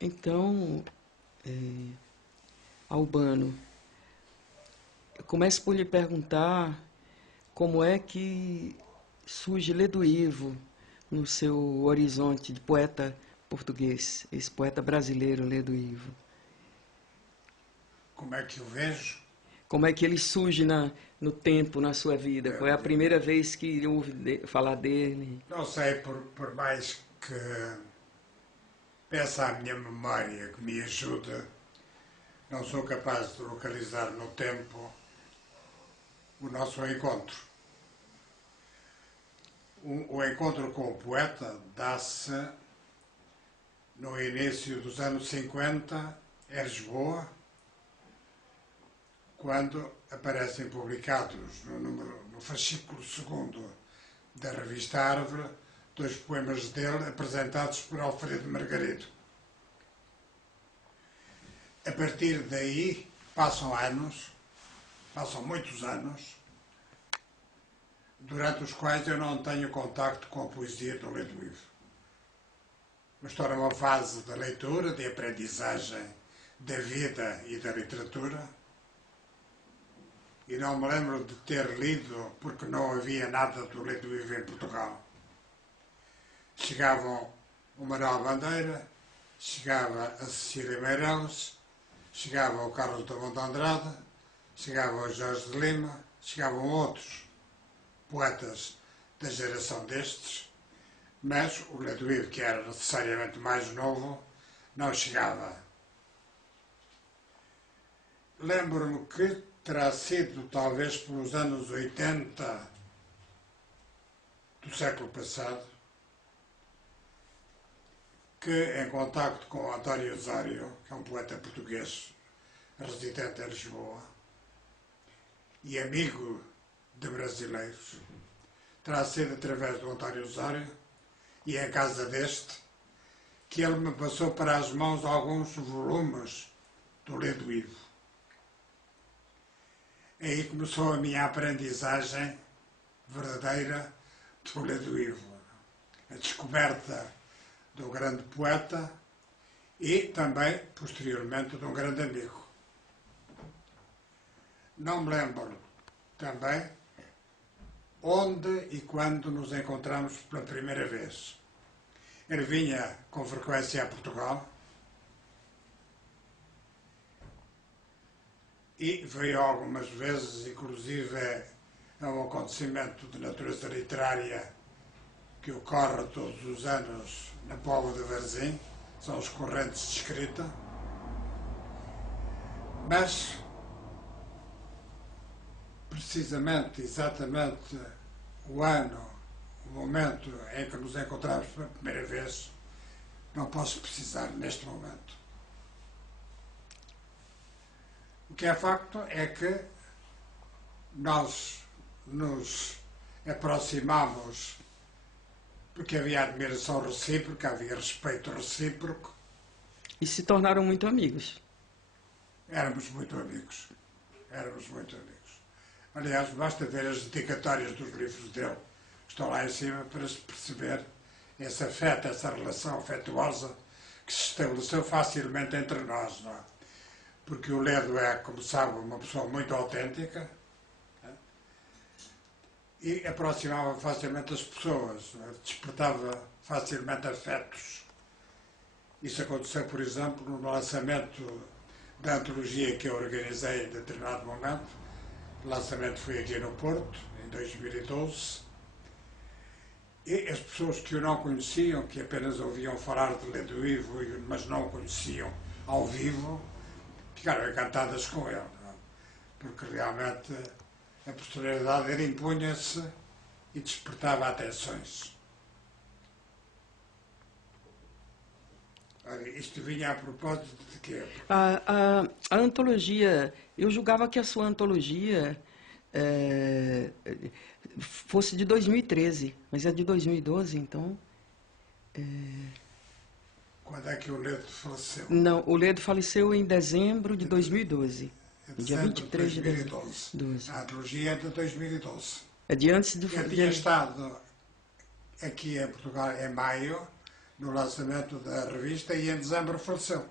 Então, Albano, eu começo por lhe perguntar como é que surge Ledo Ivo no seu horizonte de poeta português, esse poeta brasileiro, Ledo Ivo. Como é que eu vejo? Como é que ele surge no tempo, na sua vida? Foi a primeira vez que ouvi falar dele? Não sei, por mais que peça à minha memória que me ajude, não sou capaz de localizar no tempo o nosso encontro. O encontro com o poeta dá-se no início dos anos 50, em Lisboa, quando aparecem publicados no fascículo 2º da revista Árvore 2 poemas dele apresentados por Alfredo Margarido. A partir daí passam muitos anos, durante os quais eu não tenho contacto com a poesia do Ledo Ivo. Estou numa fase de leitura, de aprendizagem da vida e da literatura, e não me lembro de ter lido porque não havia nada do Ledo Ivo em Portugal. Chegavam o Manuel Bandeira, chegava a Cecília Meireles, chegava o Carlos Drummond de Andrade, chegava o Jorge de Lima, chegavam outros poetas da geração destes, mas o Ledo Ivo, que era necessariamente mais novo, não chegava. Lembro-me que terá sido talvez pelos anos 80 do século passado que, em contacto com o António Osório, que é um poeta português residente em Lisboa e amigo de brasileiros, terá sido através do António Osório e em casa deste que ele me passou para as mãos alguns volumes do Ledo Ivo. Aí começou a minha aprendizagem verdadeira do Ledo Ivo, a descoberta do grande poeta e também, posteriormente, de um grande amigo. Não me lembro também onde e quando nos encontramos pela primeira vez. Ele vinha com frequência a Portugal e veio algumas vezes, inclusive, a um acontecimento de natureza literária que ocorre todos os anos na Póvoa de Varzim, são os correntes de escrita, mas precisamente, exatamente o ano, o momento em que nos encontramos pela primeira vez, não posso precisar neste momento. O que é facto é que nós nos aproximamos porque havia admiração recíproca, havia respeito recíproco. E se tornaram muito amigos. Éramos muito amigos. Éramos muito amigos. Aliás, basta ver as dedicatórias dos livros dele, que estão lá em cima, para se perceber esse afeto, essa relação afetuosa que se estabeleceu facilmente entre nós, não é? Porque o Ledo é, como sabe, uma pessoa muito autêntica, e aproximava facilmente as pessoas, despertava facilmente afetos. Isso aconteceu, por exemplo, no lançamento da antologia que eu organizei em determinado momento. O lançamento foi aqui no Porto, em 2012, e as pessoas que o não conheciam, que apenas ouviam falar de Ledo Ivo, mas não o conheciam ao vivo, ficaram encantadas com ele, porque realmente a personalidade dele impunha-se e despertava atenções. Olha, isto vinha a propósito de quê? A antologia, eu julgava que a sua antologia fosse de 2013, mas é de 2012, então... Quando é que o Ledo faleceu? Não, o Ledo faleceu em dezembro de 2012. Dia Dezembro 23 de 2012. A antologia é de 2012. É de antes do... Eu tinha estado aqui em Portugal em maio no lançamento da revista e em dezembro faleceu.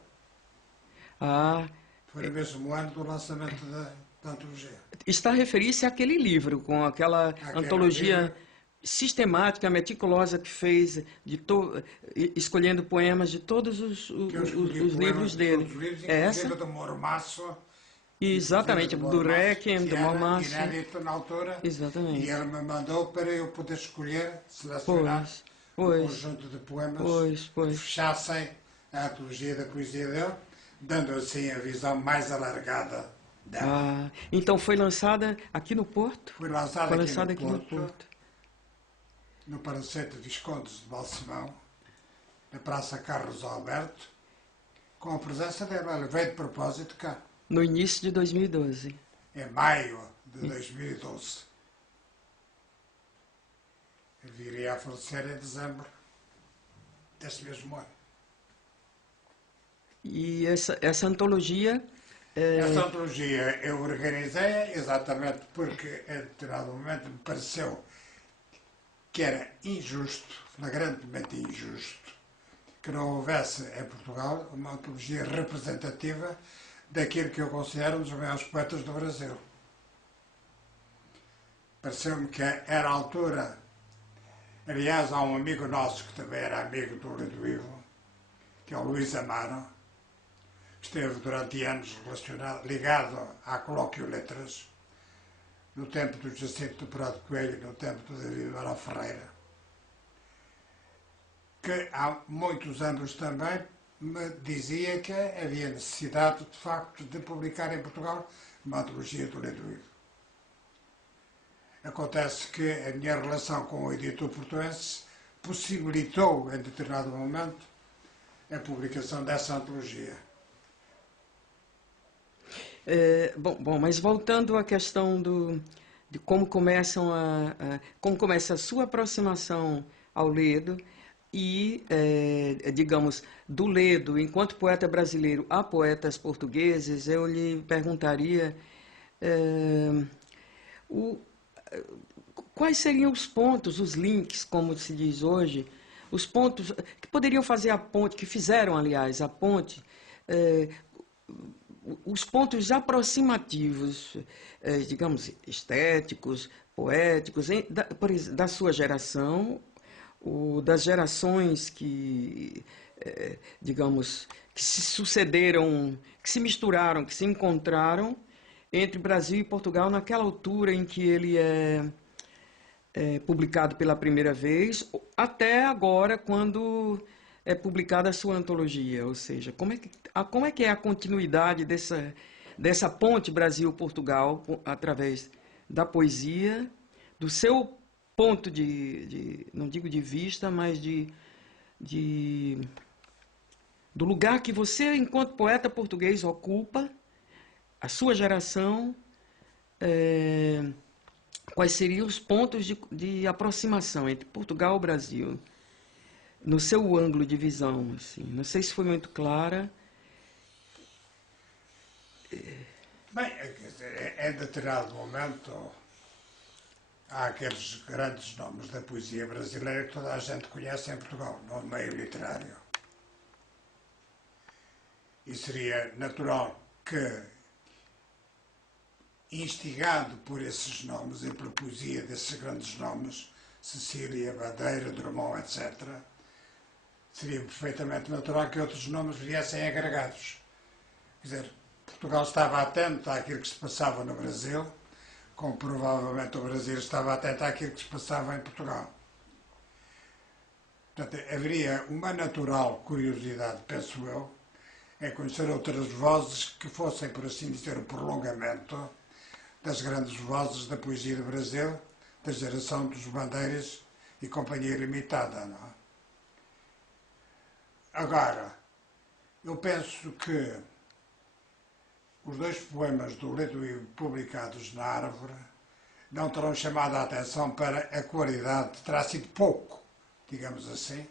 Ah, Foi no mesmo ano do lançamento da antologia. está a referir-se àquele livro, com aquela Aquele antologia livro, sistemática, meticulosa que fez, escolhendo poemas de todos que eu escolhi os poemas livros de todos dele. os livros, É inclusive essa? do Mormaço, Exatamente, do Requiem, que do era Mormaço. inédito na altura, e Exatamente. ele me mandou para eu poder escolher, selecionar Pois, um pois, conjunto de poemas que pois. fechassem a antologia da poesia dele, dando assim a visão mais alargada dela. Ah, então foi lançada aqui no Porto? Foi lançado Foi aqui no lançada aqui no Porto, Porto. no Palacete Viscondes de Balsemão, na Praça Carlos Alberto, com a presença dele. Ele veio de propósito cá, No início de 2012. em maio de 2012. Ele viria a falecer em dezembro deste mesmo ano. E essa antologia, Esta antologia eu organizei exatamente porque, em determinado momento, me pareceu que era injusto, flagrantemente injusto, que não houvesse em Portugal uma antologia representativa daquilo que eu considero um dos maiores poetas do Brasil. Pareceu-me que era a altura. Aliás, há um amigo nosso que também era amigo do Ledo Ivo, que é o Luís Amaro, que esteve durante anos ligado à Colóquio Letras, no tempo do Jacinto do Prado Coelho e no tempo do David Manuel Ferreira, que há muitos anos também me dizia que havia necessidade, de facto, de publicar em Portugal uma antologia do Ledo Ivo. Acontece que a minha relação com o editor portuense possibilitou, em determinado momento, a publicação dessa antologia. mas voltando à questão de como como começa a sua aproximação ao Ledo e, digamos, do Ledo enquanto poeta brasileiro a poetas portugueses, eu lhe perguntaria o, quais seriam os pontos, os links, como se diz hoje, os pontos que poderiam fazer a ponte, que fizeram, aliás, a ponte, os pontos aproximativos, digamos, estéticos, poéticos, da sua geração, das gerações que, digamos, que se sucederam, que se misturaram, que se encontraram entre Brasil e Portugal naquela altura em que ele é publicado pela primeira vez, até agora, quando é publicada a sua antologia. Ou seja, como é que é a continuidade dessa ponte Brasil-Portugal através da poesia, do seu ponto não digo de vista, mas do lugar que você, enquanto poeta português, ocupa, a sua geração, quais seriam os pontos de aproximação entre Portugal e o Brasil, no seu ângulo de visão, assim. Não sei se foi muito clara. Bem, em determinado momento, há aqueles grandes nomes da poesia brasileira que toda a gente conhece em Portugal, no meio literário. E seria natural que, instigado por esses nomes e pela poesia desses grandes nomes, Cecília, Bandeira, Drummond, etc., seria perfeitamente natural que outros nomes viessem agregados. Quer dizer, Portugal estava atento àquilo que se passava no Brasil, como provavelmente o Brasil estava atento àquilo que se passava em Portugal. Portanto, haveria uma natural curiosidade, penso eu, em conhecer outras vozes que fossem, por assim dizer, o prolongamento das grandes vozes da poesia do Brasil, da geração dos Bandeiras e Companhia Limitada, não é? Agora, eu penso que os dois poemas do Ledo Ivo publicados na Árvore não terão chamado a atenção para a qualidade, terá sido pouco, digamos assim,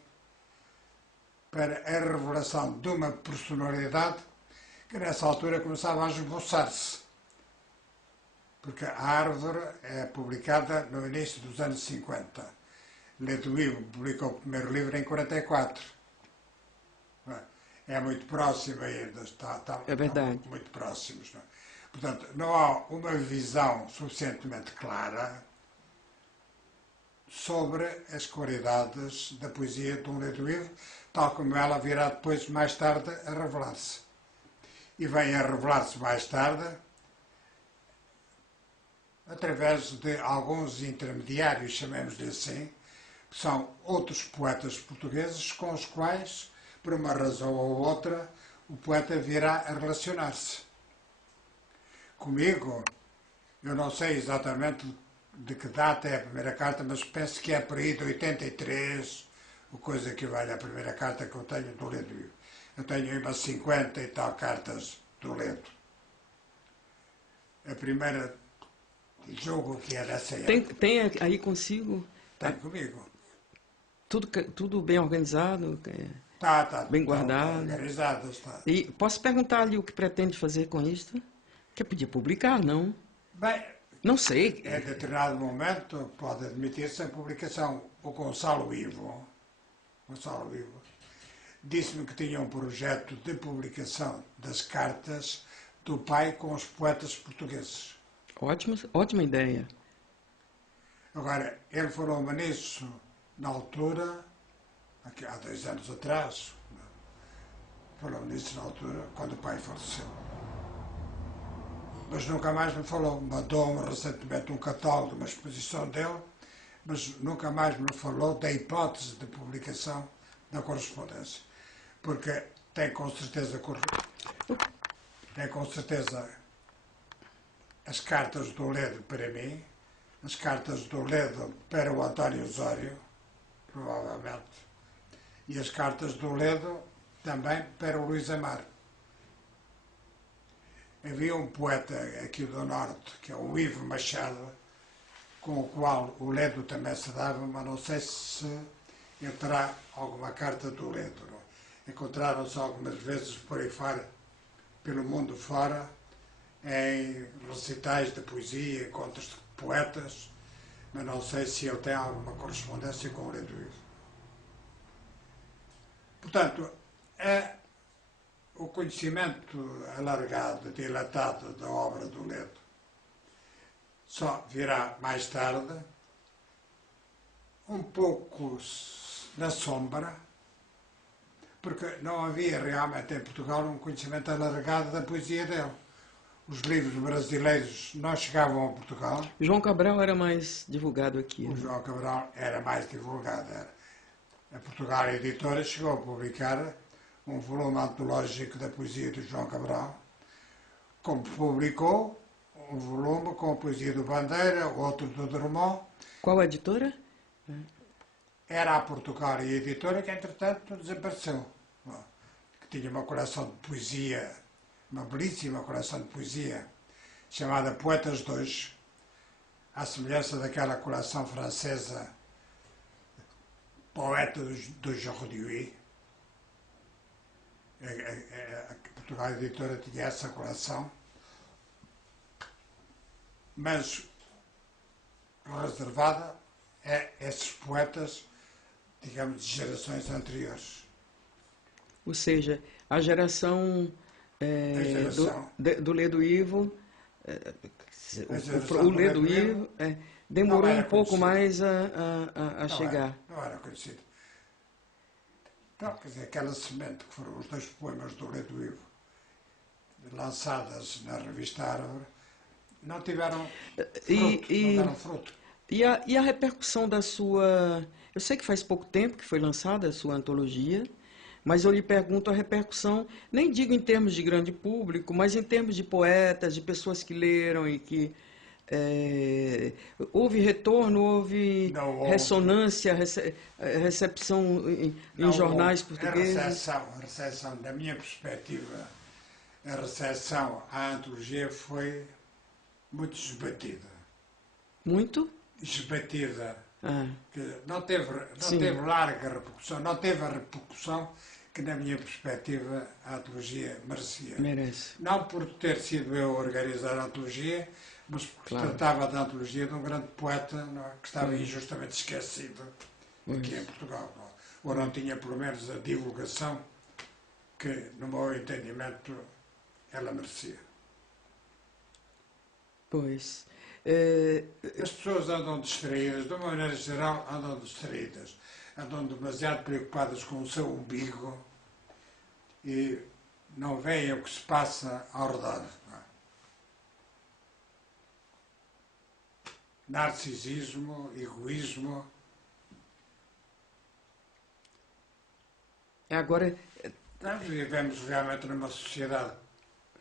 para a revelação de uma personalidade que nessa altura começava a esboçar-se. Porque a Árvore é publicada no início dos anos 50. Ledo Ivo publicou o primeiro livro em 44. é muito próximo ainda, É verdade. estão muito próximos. Não é? Portanto, não há uma visão suficientemente clara sobre as qualidades da poesia de Dom Ledo Ivo, tal como ela virá depois, mais tarde, a revelar-se. E vem a revelar-se mais tarde através de alguns intermediários, chamemos-lhe assim, que são outros poetas portugueses com os quais, por uma razão ou outra, o poeta virá a relacionar-se. Comigo, eu não sei exatamente de que data é a primeira carta, mas penso que é por aí de 83, ou coisa que vale a primeira carta que eu tenho do Ledo Ivo. Eu tenho umas 50 e tal cartas do Ledo. A primeira, julgo que é dessa época. Tem aí consigo Tem comigo. tudo bem organizado, Está bem guardado. organizado, está. E posso perguntar-lhe o que pretende fazer com isto? Que podia publicar, não? Bem, Não sei. em determinado momento pode admitir-se a publicação. O Gonçalo Ivo disse-me que tinha um projeto de publicação das cartas do pai com os poetas portugueses. Ótima ideia. Agora, ele falou-me nisso na altura, aqui há 2 anos atrás, falou-me nisso na altura, quando o pai faleceu. Mas nunca mais me falou. Mandou-me recentemente um catálogo de uma exposição dele, mas nunca mais me falou da hipótese de publicação da correspondência. Porque tem com certeza as cartas do Ledo para mim, as cartas do Ledo para o António Osório, provavelmente, e as cartas do Ledo também para o Luís Amar. Havia um poeta aqui do Norte, que é o Ivo Machado, com o qual o Ledo também se dava, mas não sei se ele terá alguma carta do Ledo. Não? Encontraram-se algumas vezes por aí fora, pelo mundo fora, em recitais de poesia, encontros de poetas, mas não sei se ele tem alguma correspondência com o Ledo Ivo. Portanto, o conhecimento alargado, dilatado da obra do Ledo só virá mais tarde, um pouco na sombra, porque não havia realmente em Portugal um conhecimento alargado da poesia dele. Os livros brasileiros não chegavam a Portugal. João Cabral era mais divulgado aqui. O João Cabral era mais divulgado. A Portugal Editora chegou a publicar um volume antológico da poesia de João Cabral, como publicou um volume com a poesia do Bandeira, outro do Drummond. Qual a editora? Era a Portugal Editora que, entretanto, desapareceu. Que tinha uma coleção de poesia, uma belíssima coleção de poesia, chamada Poetas de Hoje, à semelhança daquela coleção francesa Poetas do Jordi. A Portugal Editora tinha essa coleção, mas reservada a esses poetas, digamos, de gerações anteriores. Ou seja, a geração, do Ledo Ivo, o Ledo Ivo demorou um pouco mais a chegar. Não era conhecido. Então, quer dizer, aquela semente que foram os 2 poemas do Ledo Ivo, lançadas na revista Árvore, não tiveram fruto, não deram fruto. E a repercussão da sua... Eu sei que faz pouco tempo que foi lançada a sua antologia, mas eu lhe pergunto a repercussão, nem digo em termos de grande público, mas em termos de poetas, de pessoas que leram e que... houve retorno, houve ressonância, recepção em jornais portugueses? A recepção, da minha perspectiva, a recepção à antologia foi muito esbatida. Muito? Esbatida. Que não teve larga repercussão, não teve a repercussão que, na minha perspectiva, a antologia merecia. Merece. Não por ter sido eu a organizar a antologia, mas porque se tratava da antologia de um grande poeta, não é? Que estava injustamente esquecido aqui em Portugal. Não? Ou não tinha, pelo menos, a divulgação que, no meu entendimento, ela merecia. Pois. As pessoas andam distraídas, de uma maneira geral, andam distraídas. Andam demasiado preocupadas com o seu umbigo e não veem o que se passa ao redor. Narcisismo, egoísmo. Agora, Nós vivemos realmente numa sociedade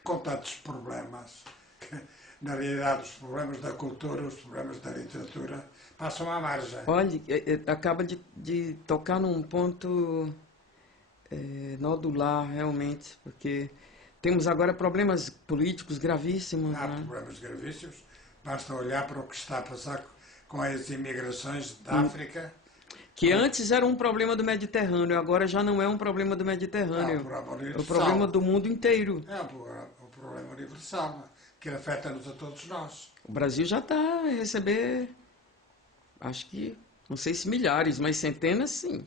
com tantos problemas que, na realidade, os problemas da cultura, os problemas da literatura passam à margem. olha, acaba de tocar num ponto nodular, realmente, porque temos agora problemas políticos gravíssimos, Há né? problemas gravíssimos, basta olhar para o que está a passar com as imigrações da África. Que antes era um problema do Mediterrâneo, agora já não é um problema do É um Mediterrâneo. problema É o universal. problema do mundo inteiro. É um problema universal, que afeta-nos a todos nós. O Brasil já está a receber, acho que, não sei se milhares, mas centenas, sim.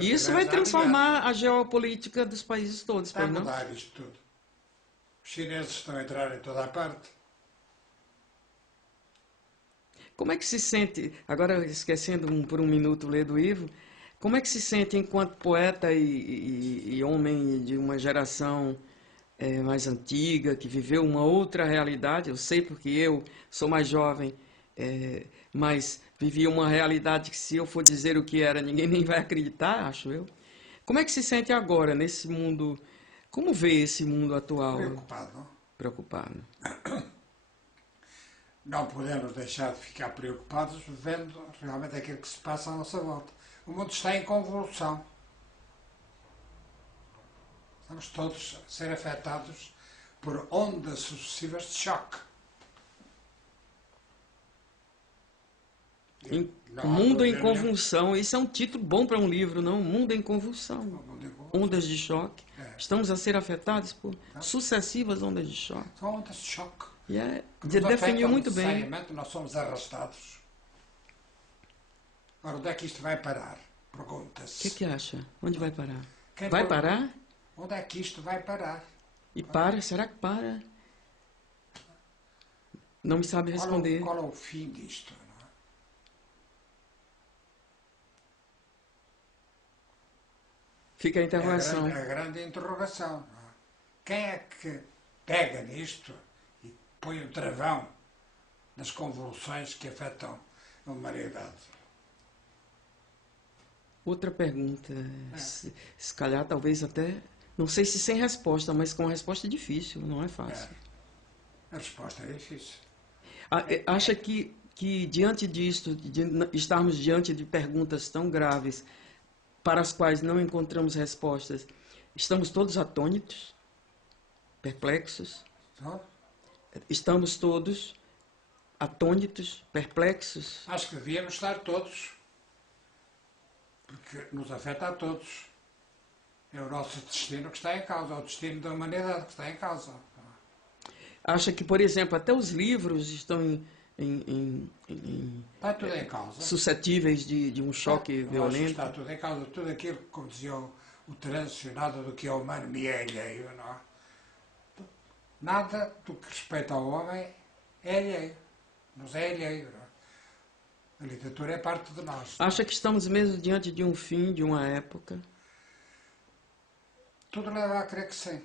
E isso vai transformar a geopolítica dos países todos, Está a pois não? mudar isto tudo. Os chineses estão a entrar em toda a parte. Como é que se sente, agora esquecendo por um minuto o Ledo Ivo, como é que se sente enquanto poeta e homem de uma geração mais antiga, que viveu uma outra realidade? Eu sei porque eu sou mais jovem, mas vivi uma realidade que, se eu for dizer o que era, ninguém nem vai acreditar, acho eu. Como é que se sente agora nesse mundo? Como vê esse mundo atual? Preocupado. Preocupado. Não podemos deixar de ficar preocupados vendo realmente aquilo que se passa à nossa volta. O mundo está em convulsão. Estamos todos a ser afetados por ondas sucessivas de choque. O Mundo em Convulsão, isso é um título bom para um livro, não? Mundo em Convulsão. Ondas de choque. Estamos a ser afetados por sucessivas ondas de choque. São ondas de choque. E Nos definiu afetam muito bem. necessariamente, nós somos arrastados. Ora, onde é que isto vai parar? O Pergunta-se. que acha? Onde vai parar? Quem Vai for- parar? Onde é que isto vai parar? E para? Será que para? Não me sabe responder. Qual é o fim disto? Não é? Fica a É interrogação. a grande interrogação. Não é? Quem é que pega nisto e põe um travão nas convulsões que afetam a humanidade? Outra pergunta. Se calhar, talvez até. Não sei se sem resposta, mas com uma resposta difícil, não é fácil. A resposta é difícil. Acha que diante disto, de estarmos diante de perguntas tão graves para as quais não encontramos respostas, estamos todos atônitos, perplexos? Então, Estamos todos atônitos, perplexos? acho que devíamos estar todos, porque nos afeta a todos. É o nosso destino que está em causa, é o destino da humanidade que está em causa. Acha que, por exemplo, até os livros estão Está tudo em causa. suscetíveis de um choque Eu acho que violento? está tudo em causa. Tudo aquilo, como dizia o Terêncio, nada do que é humano me é alheio, não é? Nada do que respeita ao homem é alheio. Nos é alheio, não é? A literatura é parte de nós. Acha que estamos mesmo diante de um fim, de uma época? Tudo leva a crer que sim.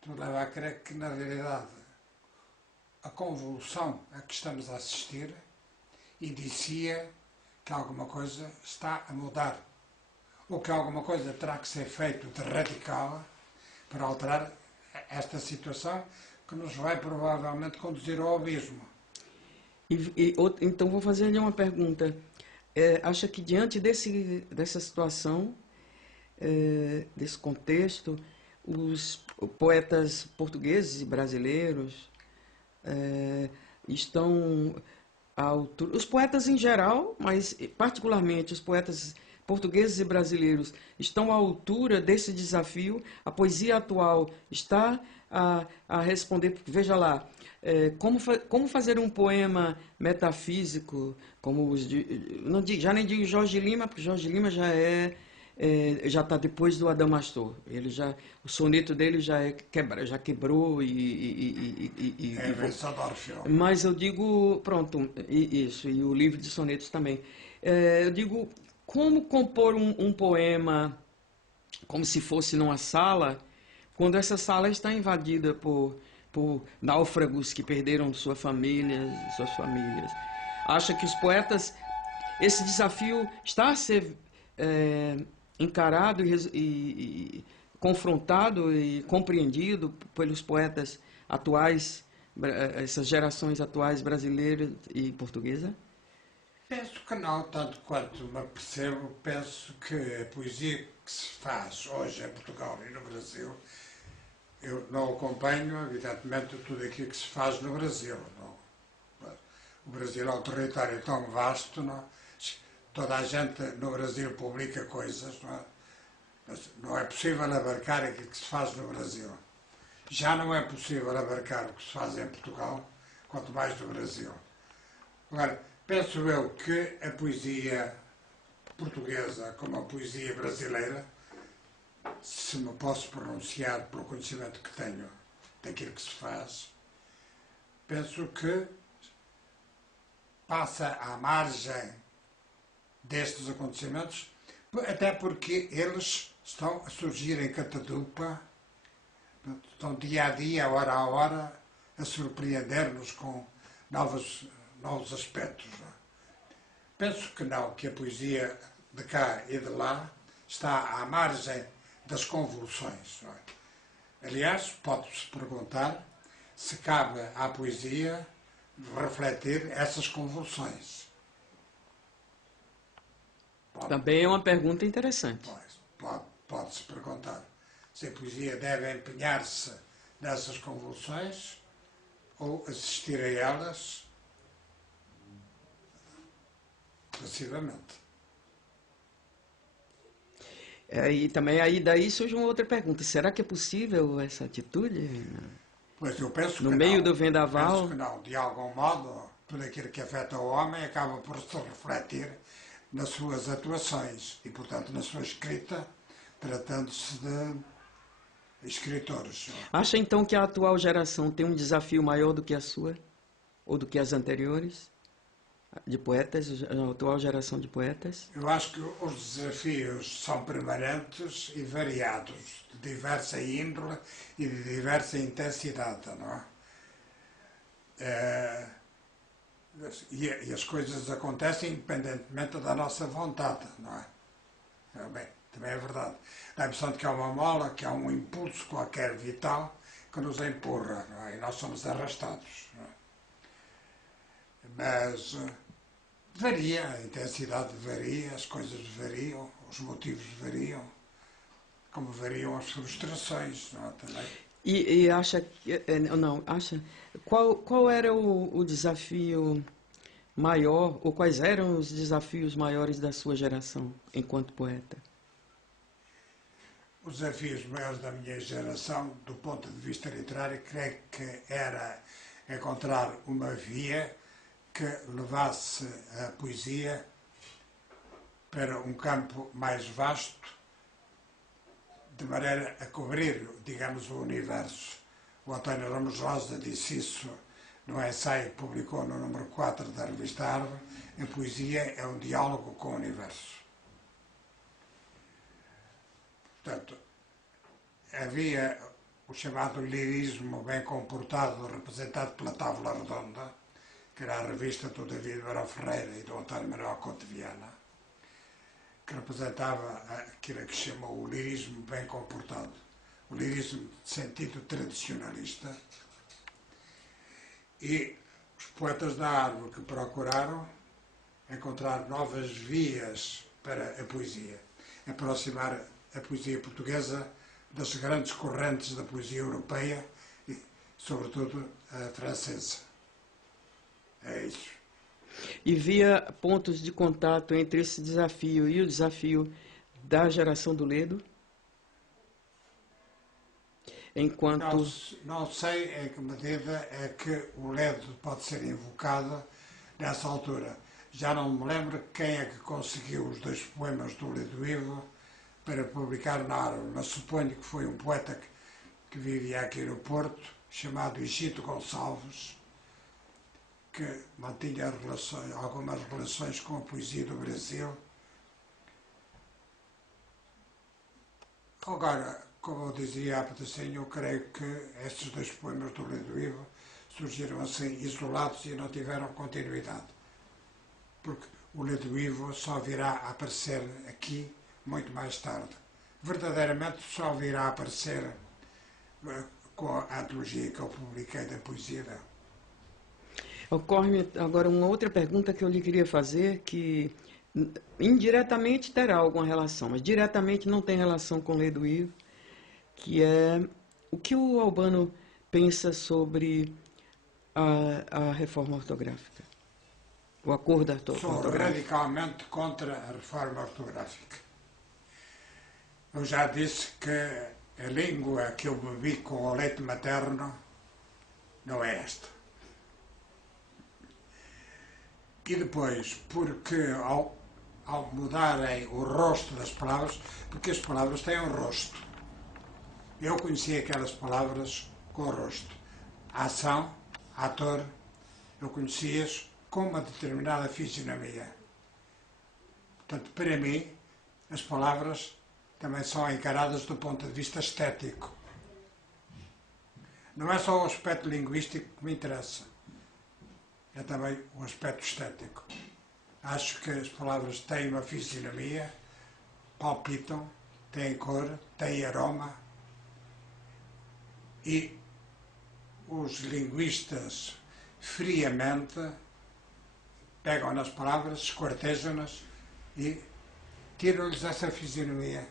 Tudo leva a crer que, na realidade, a convulsão a que estamos a assistir indicia que alguma coisa está a mudar. Ou que alguma coisa terá que ser feito de radical para alterar esta situação que nos vai provavelmente conduzir ao abismo. Então vou fazer-lhe uma pergunta. Acha que diante dessa situação, desse contexto, os poetas portugueses e brasileiros estão à altura, os poetas em geral, mas particularmente os poetas portugueses e brasileiros estão à altura desse desafio? A poesia atual está a responder, porque veja lá, como fazer um poema metafísico, como os de, não digo, já nem digo Jorge Lima, porque Jorge Lima já é já está depois do Adamastor. O soneto dele já quebrou É a invenção de Orfeu. mas eu digo, pronto, isso, e o livro de sonetos também. Eu digo, como compor um poema como se fosse numa sala, quando essa sala está invadida por náufragos que perderam suas famílias. Acha que os poetas, esse desafio está a ser encarado e confrontado e compreendido pelos poetas atuais, essas gerações atuais brasileira e portuguesa? Penso que não, tanto quanto me percebo, penso que a poesia que se faz hoje em Portugal e no Brasil, eu não acompanho, evidentemente, tudo aquilo que se faz no Brasil. Não. O Brasil é um território tão vasto, não? Toda a gente no Brasil publica coisas, não é? Mas não é possível abarcar aquilo que se faz no Brasil. Já não é possível abarcar o que se faz em Portugal, quanto mais no Brasil. Agora, penso eu que a poesia portuguesa, como a poesia brasileira, se me posso pronunciar pelo conhecimento que tenho daquilo que se faz, penso que passa à margem destes acontecimentos, até porque eles estão a surgir em catadupa, estão dia a dia, hora a hora, a surpreender-nos com novos aspectos. Penso que não, que a poesia de cá e de lá está à margem das convulsões. Aliás, pode-se perguntar se cabe à poesia refletir essas convulsões. Também é uma pergunta interessante. Pode-se perguntar se a poesia deve empenhar-se nessas convulsões ou assistir a elas passivamente. E também aí daí surge uma outra pergunta. Será que é possível essa atitude? Pois eu penso No que meio não. do vendaval? Penso que não. De algum modo, tudo aquilo que afeta o homem acaba por se refletir nas suas atuações e, portanto, na sua escrita, tratando-se de escritores. Acha então que a atual geração tem um desafio maior do que a sua? Ou do que as anteriores? De poetas, a atual geração de poetas? Eu acho que os desafios são permanentes e variados, de diversa índole e de diversa intensidade, não é? E as coisas acontecem independentemente da nossa vontade, não é? Bem, também é verdade. Dá a impressão de que há uma mola, que há um impulso qualquer vital que nos empurra, não é? E nós somos arrastados, não é? Mas varia, a intensidade varia, as coisas variam, os motivos variam, como variam as frustrações, não é? Também. E acha que. Não, acha. Qual era o desafio maior, ou quais eram os desafios maiores da sua geração enquanto poeta? Os desafios maiores da minha geração, do ponto de vista literário, creio que era encontrar uma via que levasse a poesia para um campo mais vasto, de maneira a cobrir, digamos, o universo. O António Ramos Rosa disse isso no ensaio que publicou no número 4 da revista Árvore: a poesia é um diálogo com o universo. Portanto, havia o chamado lirismo bem comportado, representado pela Távola Redonda, que era a revista do David Barão Ferreira e do António Manuel Conte Viana, que representava aquilo que se chamou o lirismo bem comportado, o lirismo de sentido tradicionalista. E os poetas da Árvore que procuraram encontrar novas vias para a poesia, aproximar a poesia portuguesa das grandes correntes da poesia europeia e, sobretudo, a francesa. É isso. E via pontos de contato entre esse desafio e o desafio da geração do Ledo? Enquanto... Não sei em que medida é que o Ledo pode ser invocado nessa altura. Já não me lembro quem é que conseguiu os 2 poemas do Ledo Ivo para publicar na Árvore, mas suponho que foi um poeta que vivia aqui no Porto, chamado Egito Gonçalves, que mantinha algumas relações com a poesia do Brasil. Agora, como eu dizia há bocadinho, eu creio que estes dois poemas do Rei do Ivo surgiram assim isolados e não tiveram continuidade. Porque o Rei do Ivo só virá a aparecer aqui muito mais tarde. Verdadeiramente só virá a aparecer com a antologia que eu publiquei da poesia dela. Ocorre-me agora uma outra pergunta que eu lhe queria fazer, que indiretamente terá alguma relação, mas diretamente não tem relação com o Lei do Ivo, que é o que o Albano pensa sobre a reforma ortográfica, o acordo Sou ortográfico. radicalmente contra a reforma ortográfica. Eu já disse que a língua que eu bebi com o leite materno não é esta. E depois, porque ao mudarem o rosto das palavras, porque as palavras têm um rosto. Eu conhecia aquelas palavras com o rosto. Ação, ator, eu conhecia-as com uma determinada fisionomia. Portanto, para mim, as palavras também são encaradas do ponto de vista estético. Não é só o aspecto linguístico que me interessa, é também o aspecto estético. Acho que as palavras têm uma fisionomia, palpitam, têm cor, têm aroma, e os linguistas friamente pegam nas palavras, esquartejam-nas e tiram-lhes essa fisionomia.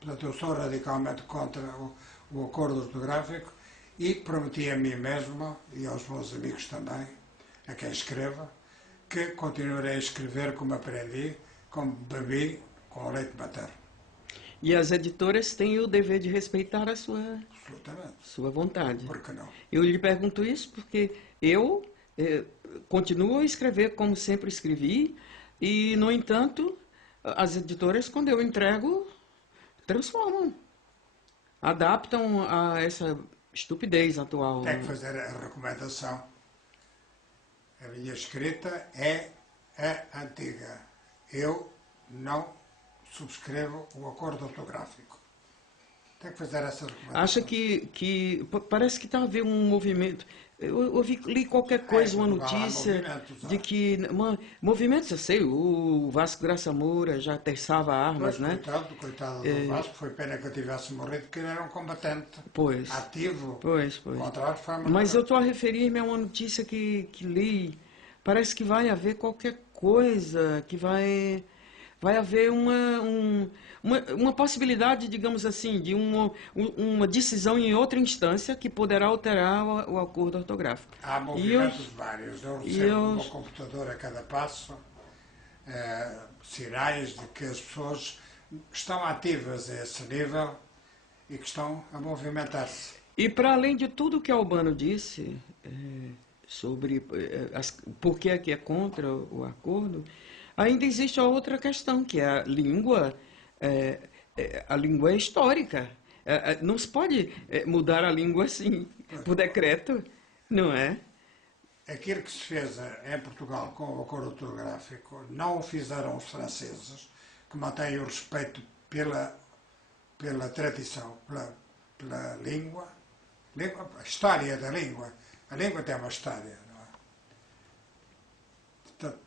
Portanto, eu sou radicalmente contra o acordo ortográfico e prometi a mim mesmo e aos meus amigos também, a quem escreva, que continuarei a escrever como aprendi, como bebi com o leite materno. E as editoras têm o dever de respeitar a Absolutamente. sua vontade. Por que não? Eu lhe pergunto isso porque eu continuo a escrever como sempre escrevi e, no entanto, as editoras, quando eu entrego, transformam, adaptam a essa estupidez atual. Tem que fazer a recomendação. A minha escrita é a antiga. Eu não subscrevo o acordo ortográfico. Tem que fazer essa recomendação. Acha que parece que está a haver um movimento. Eu li qualquer coisa, uma notícia de que... Movimentos, eu sei, o Vasco Graça Moura já terçava armas, Pois, né? Coitado do Vasco, foi pena que eu tivesse morrido, porque ele era um combatente ativo contra a reforma. Mas eu estou a referir-me a uma notícia que li. Parece que vai haver qualquer coisa, que vai haver uma possibilidade, digamos assim, de uma decisão em outra instância que poderá alterar o acordo ortográfico. Há movimentos vários. Eu recebo no meu computador a cada passo sinais de que as pessoas estão ativas a esse nível e que estão a movimentar-se. E para além de tudo que Albano disse sobre por que é contra o acordo, ainda existe a outra questão, que é a língua. A língua é histórica. Não se pode mudar a língua assim, por decreto, não é? Aquilo que se fez em Portugal com o acordo ortográfico não o fizeram os franceses, que mantêm o respeito pela tradição, pela língua, a história da língua. A língua tem uma história, não é? Portanto,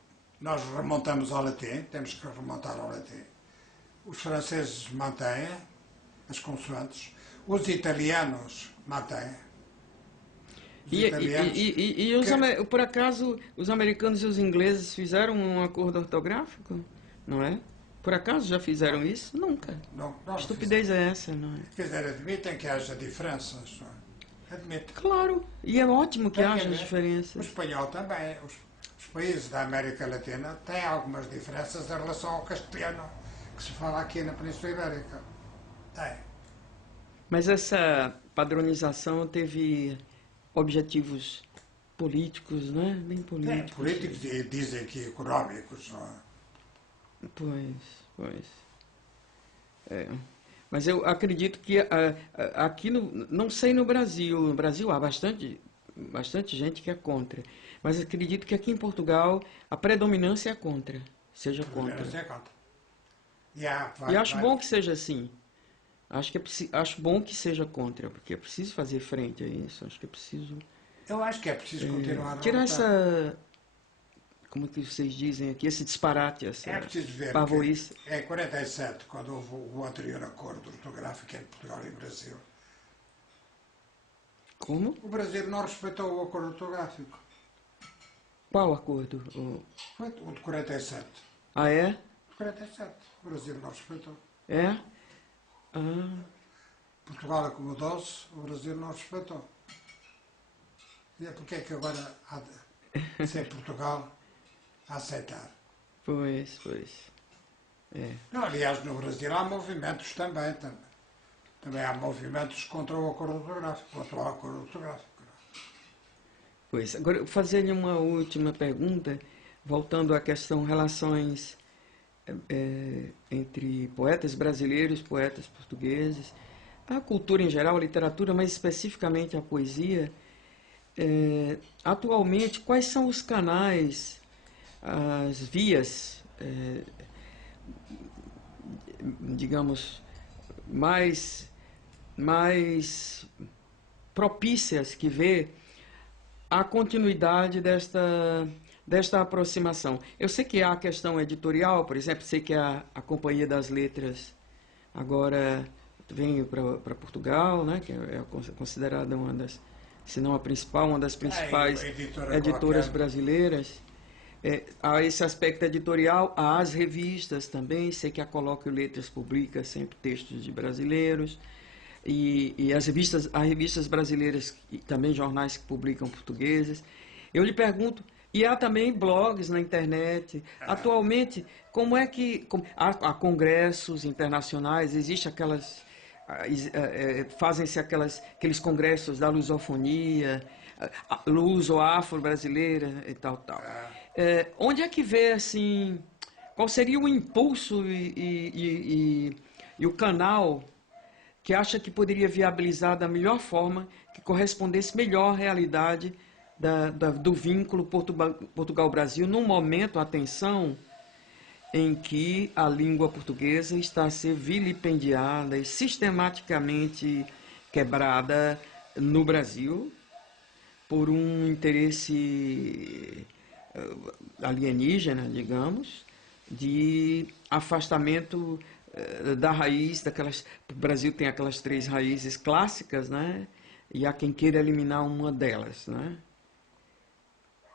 nós remontamos ao latim, temos que remontar ao latim. Os franceses mantêm as consoantes, os italianos mantêm. Por acaso, os americanos e os ingleses fizeram um acordo ortográfico? Não é? Por acaso já fizeram isso? Nunca. Não estupidez é essa, não é? Quer dizer, admitem que haja diferenças, não é? Admitem. Claro, e é ótimo que haja diferenças. O espanhol também. Os países da América Latina têm algumas diferenças em relação ao castelhano que se fala aqui na Península Ibérica. Tem. Mas essa padronização teve objetivos políticos, não é? Bem políticos. Políticos e dizem que económicos, não é? Pois. É. Mas eu acredito que aqui, não sei no Brasil há bastante gente que é contra, mas acredito que aqui em Portugal a predominância é contra, seja contra. Predominância é contra. E acho bom que seja assim. Acho bom que seja contra, porque é preciso fazer frente a isso. Acho que é preciso Eu acho que é preciso continuar a tirar lutar. essa, como que vocês dizem aqui, esse disparate, essa É preciso ver pavorice. que em 47, quando houve o anterior acordo ortográfico entre Portugal e Brasil, Como? o Brasil não respeitou o acordo ortográfico. Qual acordo? Foi o de 47. Ah, é? De 47. O Brasil não respeitou. É? Ah, Portugal acomodou-se, o Brasil não respeitou. E é porque é que agora há de ser Portugal a aceitar? pois. É. Não, aliás, no Brasil há movimentos também. Também há movimentos contra o acordo ortográfico, contra o acordo ortográfico. Pois, agora eu vou fazer-lhe uma última pergunta, voltando à questão relações entre poetas brasileiros, poetas portugueses, a cultura em geral, a literatura, mas especificamente a poesia. Atualmente, quais são os canais, as vias, digamos, mais propícias que vê a continuidade desta aproximação? Eu sei que há a questão editorial, por exemplo, sei que a Companhia das Letras agora vem para Portugal, né, que é considerada uma das, se não a principal, uma das principais editoras brasileiras. Há esse aspecto editorial, há as revistas também, sei que a Colóquio Letras publica sempre textos de brasileiros, e há revistas brasileiras e também jornais que publicam portugueses. Eu lhe pergunto, e há também blogs na internet. Atualmente, como é que... Há congressos internacionais, existe aquelas... fazem-se aqueles congressos da lusofonia, luso-afro-brasileira e tal. Onde é que vê, assim, qual seria o impulso e o canal que acha que poderia viabilizar da melhor forma, que correspondesse melhor à realidade do vínculo Portugal-Brasil, num momento, atenção, em que a língua portuguesa está a ser vilipendiada e sistematicamente quebrada no Brasil por um interesse alienígena, digamos, de afastamento da raiz, o Brasil tem aquelas 3 raízes clássicas, né? E há quem queira eliminar uma delas, né?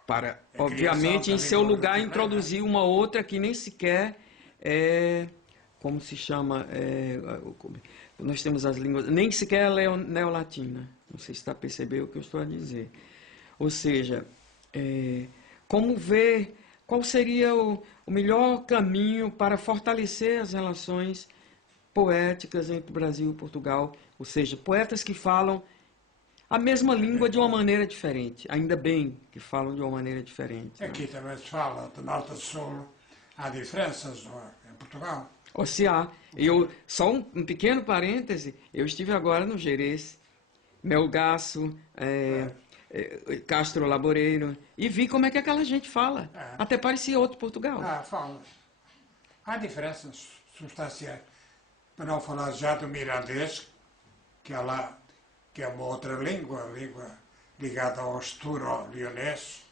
Para, obviamente, em seu lugar, introduzir uma outra que nem sequer como se chama, nós temos as línguas, nem sequer é neolatina, não sei se está a perceber o que eu estou a dizer. Ou seja, como ver qual seria o melhor caminho para fortalecer as relações poéticas entre Brasil e Portugal, ou seja, poetas que falam a mesma língua de uma maneira diferente, ainda bem que falam de uma maneira diferente. Aqui também se fala, de norte a sul, há diferenças em Portugal. Ou se há. Só um pequeno parêntese, eu estive agora no Gerês, Melgaço, Castro Laboreiro, e vi como é que aquela gente fala. Até parecia outro Portugal. Fala. Há diferenças substanciais. Para não falar já do mirandês, que é uma outra língua ligada ao asturo-leonês.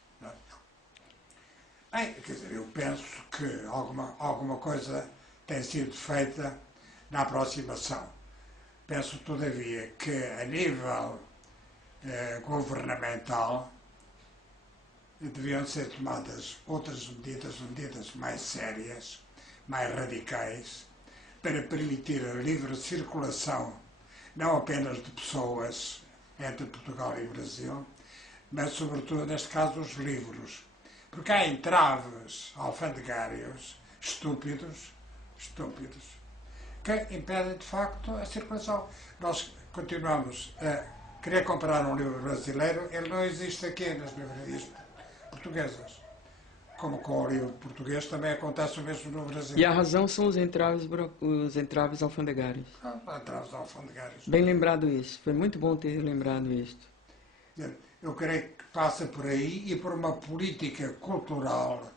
Quer dizer, eu penso que alguma coisa tem sido feita na aproximação. Penso, todavia, que a nível governamental deviam ser tomadas outras medidas mais sérias, mais radicais, para permitir a livre circulação, não apenas de pessoas entre Portugal e Brasil, mas, sobretudo, neste caso, os livros. Porque há entraves alfandegários estúpidos, que impedem, de facto, a circulação. Nós continuamos a querer comprar um livro brasileiro, ele não existe aqui nas livrarias portuguesas. como com o livro português, também acontece o mesmo no Brasil. E a razão são os entraves alfandegários. Entraves alfandegários. Bem lembrado isso. Foi muito bom ter lembrado isto. Eu creio que passa por aí e por uma política cultural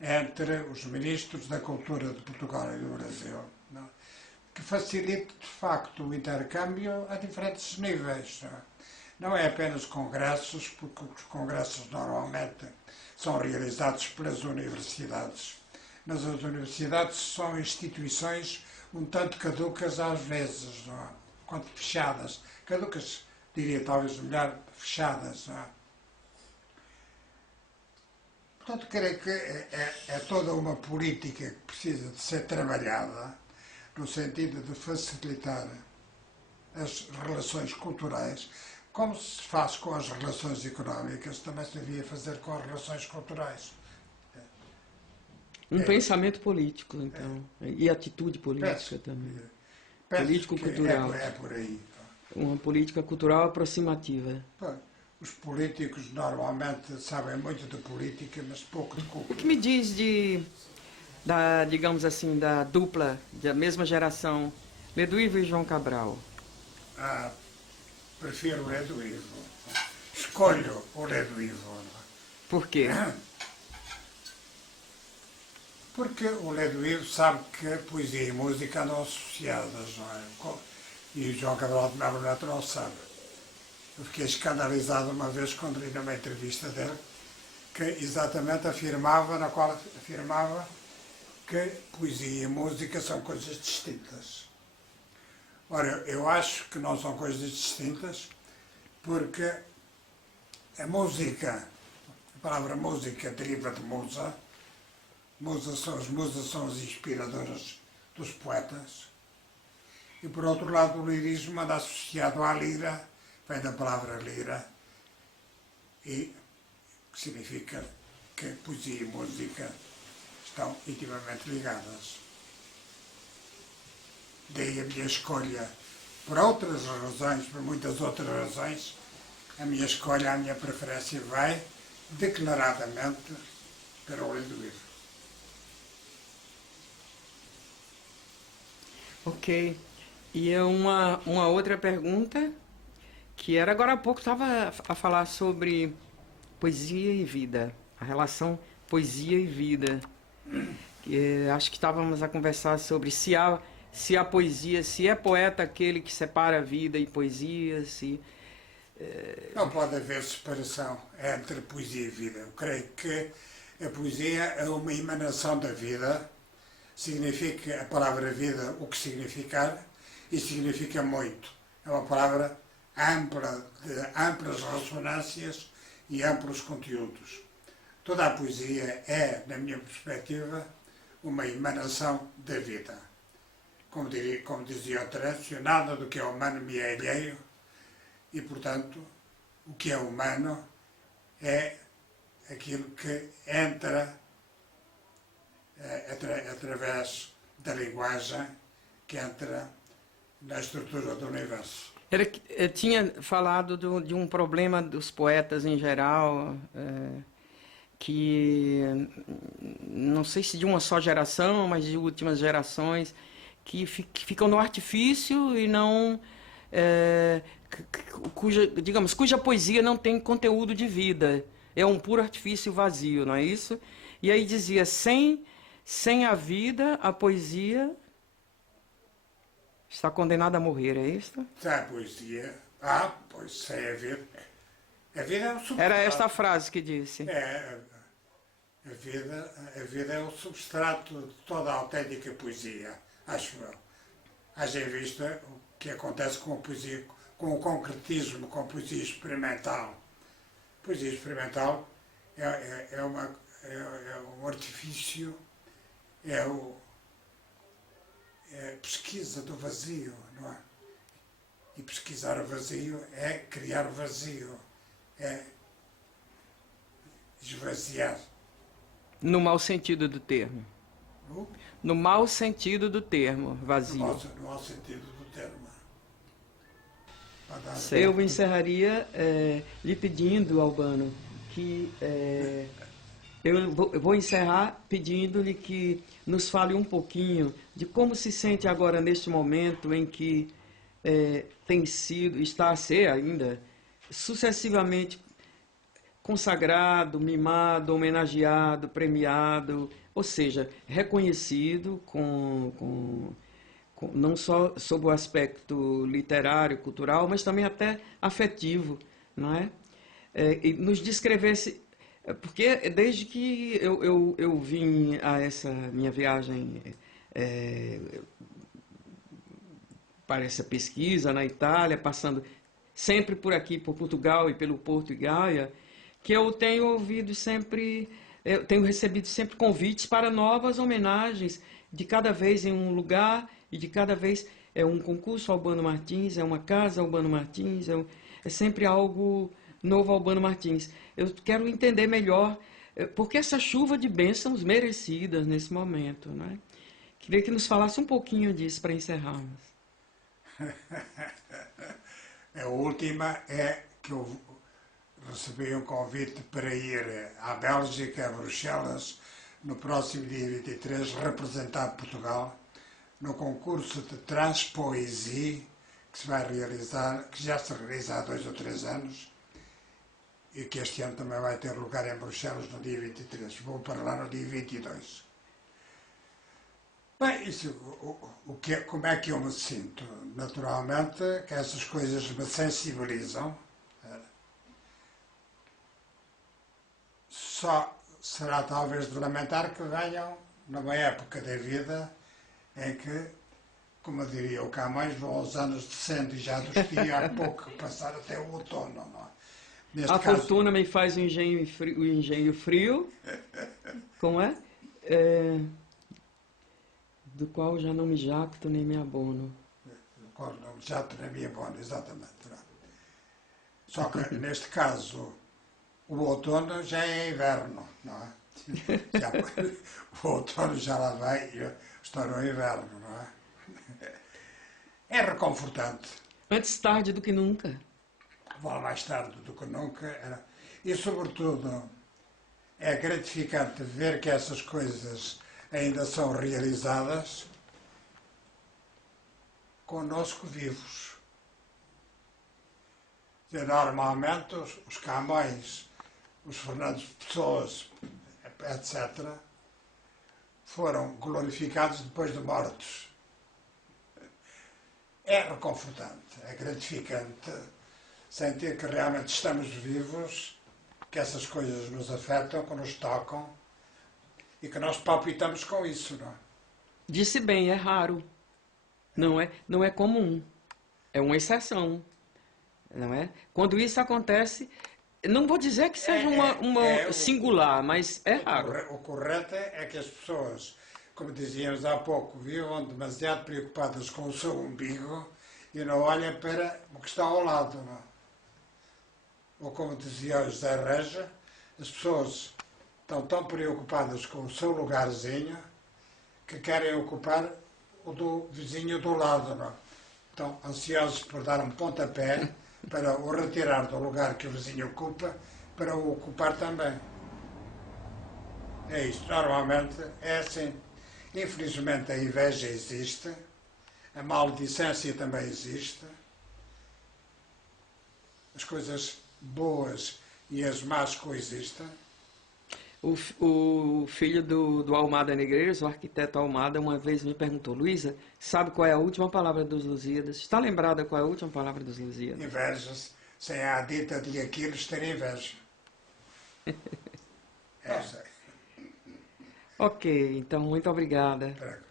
entre os ministros da cultura de Portugal e do Brasil, não? Que facilite, de facto, o intercâmbio a diferentes níveis. Não é apenas congressos, porque os congressos normalmente são realizados pelas universidades. Mas as universidades são instituições um tanto caducas às vezes, não é? Quanto fechadas. Caducas, diria talvez melhor, fechadas. Não é? Portanto, creio que é toda uma política que precisa de ser trabalhada no sentido de facilitar as relações culturais, como se faz com as relações económicas, também se devia fazer com as relações culturais. Um pensamento político, então, e atitude política também. Político-cultural. É por aí. Uma política cultural aproximativa. Os políticos normalmente sabem muito de política, mas pouco de cultura. O que me diz digamos assim, da dupla, da mesma geração, Ledo-Ivo e João Cabral? Prefiro o Ledo-Ivo. Escolho o Ledo-Ivo. Por quê? Porque o Ledo-Ivo sabe que poesia e música andam associadas, não é? E o João Cabral de Melo Neto não sabe. Eu fiquei escandalizado uma vez quando li numa entrevista dele que exatamente na qual afirmava que poesia e música são coisas distintas. Ora, eu acho que não são coisas distintas porque a música, a palavra música deriva de musa. As musas são as inspiradoras dos poetas. E por outro lado, o lirismo anda associado à lira, vem da palavra lira, e que significa que poesia e música estão intimamente ligadas. Daí a minha escolha, por outras razões, por muitas outras razões, a minha escolha, a minha preferência vai declaradamente para o Ledo-Ivo. Ok. E uma outra pergunta, que era agora há pouco, estava a falar sobre poesia e vida, a relação poesia e vida. Acho que estávamos a conversar sobre se a poesia, se é poeta aquele que separa vida e poesia, se... Não pode haver separação entre poesia e vida. Eu creio que a poesia é uma emanação da vida, significa a palavra vida o que significar, e significa muito. É uma palavra ampla, de amplas ressonâncias e amplos conteúdos. Toda a poesia é, na minha perspectiva, uma emanação da vida. Como dizia o Terêncio, nada do que é humano me é alheio, e, portanto, o que é humano é aquilo que entra através da linguagem, que entra na estrutura do universo. Tinha falado de um problema dos poetas em geral, que não sei se de uma só geração, mas de últimas gerações, que ficam no artifício e não... cuja poesia não tem conteúdo de vida. É um puro artifício vazio, não é isso? E aí dizia, sem a vida, a poesia está condenada a morrer, é isso? A poesia... pois sem a vida... A vida é o substrato. Era esta a frase que disse. A vida é o substrato de toda a autêntica poesia, acho eu. Haja em vista o que acontece com a poesia, com o concretismo, com a poesia experimental. A poesia experimental é um artifício, é a pesquisa do vazio, não é? E pesquisar o vazio é criar vazio, é esvaziar. No mau sentido do termo. No mau sentido do termo, vazio. No mau sentido do termo. Eu encerraria lhe pedindo, Albano, que Eu vou encerrar pedindo-lhe que nos fale um pouquinho de como se sente agora neste momento em que tem sido, está a ser ainda, sucessivamente consagrado, mimado, homenageado, premiado, ou seja, reconhecido não só sob o aspecto literário, cultural, mas também até afetivo, não é? E nos descrevesse, porque desde que eu vim a essa minha viagem para essa pesquisa na Itália, passando sempre por aqui, por Portugal e pelo Porto e Gaia, que eu tenho ouvido sempre, eu tenho recebido sempre convites para novas homenagens, de cada vez em um lugar e de cada vez é um concurso Albano Martins, é uma casa Albano Martins, é sempre algo novo Albano Martins. Eu quero entender melhor por que essa chuva de bênçãos merecidas nesse momento, né? Queria que nos falasse um pouquinho disso para encerrarmos. A última é que eu recebi um convite para ir à Bélgica, a Bruxelas, no próximo dia 23, representar Portugal no concurso de transpoesia que se vai realizar, que já se realiza há 2 ou 3 anos e que este ano também vai ter lugar em Bruxelas no dia 23. Vou para lá no dia 22. Bem, isso, como é que eu me sinto? Naturalmente que essas coisas me sensibilizam. Só será talvez de lamentar que venham numa época da vida em que, como diria o Camões, vão os anos descendo e já dos dias há pouco passar até o outono. Não é? A fortuna me faz o engenho frio, como é? Do qual já não me jacto nem me abono. Do qual não me jacto nem me abono, exatamente. Não é? Só que neste caso o outono já é inverno, não é? O outono já lá vai e está no inverno, não é? É reconfortante. Antes tarde do que nunca. Vale mais tarde do que nunca. E, sobretudo, é gratificante ver que essas coisas ainda são realizadas conosco vivos. Normalmente, os Camões, os Fernandes Pessoas, etc., foram glorificados depois de mortos. É reconfortante, é gratificante sentir que realmente estamos vivos, que essas coisas nos afetam, que nos tocam e que nós palpitamos com isso, não é? Disse bem, é raro. Não é comum. É uma exceção. Não é? Quando isso acontece, não vou dizer que seja uma singular, mas é raro. O correto é que as pessoas, como dizíamos há pouco, vivam demasiado preocupadas com o seu umbigo e não olhem para o que está ao lado. Não? Ou como dizia o José Reja, as pessoas estão tão preocupadas com o seu lugarzinho que querem ocupar o do vizinho do lado. Não? Estão ansiosos por dar um pontapé para o retirar do lugar que o vizinho ocupa, para o ocupar também. É isto. Normalmente é assim. Infelizmente a inveja existe, a maldicência também existe, as coisas boas e as más coexistem. O filho do Almada Negreiros, o arquiteto Almada, uma vez me perguntou: Luísa, sabe qual é a última palavra dos Lusíadas? Está lembrada qual é a última palavra dos Lusíadas? Inveja-se. Sem a dita de Aquiles ter inveja. É isso aí. Ok, então muito obrigada. Prego.